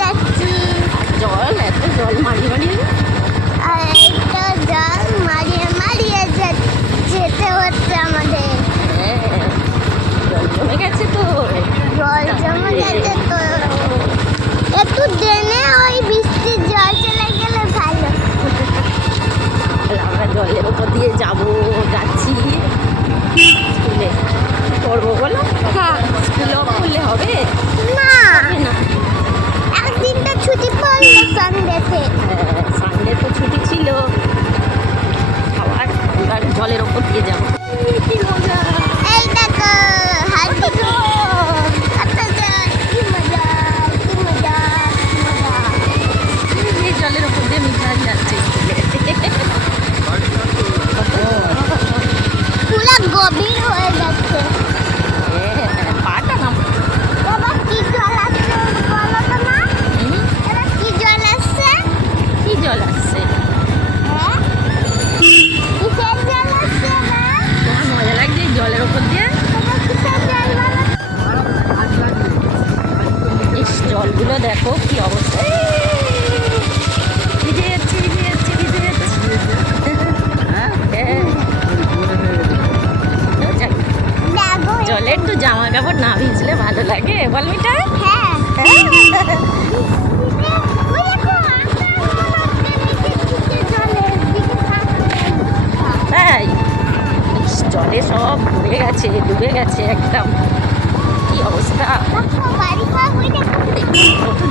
যাচ্ছি জল এত জল মারি মারি আর একটা জল মারিয়ে মারিয়ে যেতে হচ্ছে আমাদের জল গেছে তো জল জমে গেছে তো একটু ডেনে ওই বৃষ্টির জল চলে গেলে ভালো আমরা জলের উপর দিয়ে যাব যাচ্ছি স্কুলে করব বলো জলের ওপর দিয়ে যাব। গভীর হয়ে যাচ্ছে। এগুলো দেখো কি অবস্থা। ভিজে যাচ্ছে, ভিজে একটু হ্যাঁ। জামা কাপড় না ভিজলে ভালো লাগে, বল মিটা তাই জলে সব ডুবে গেছে ডুবে গেছে একদম।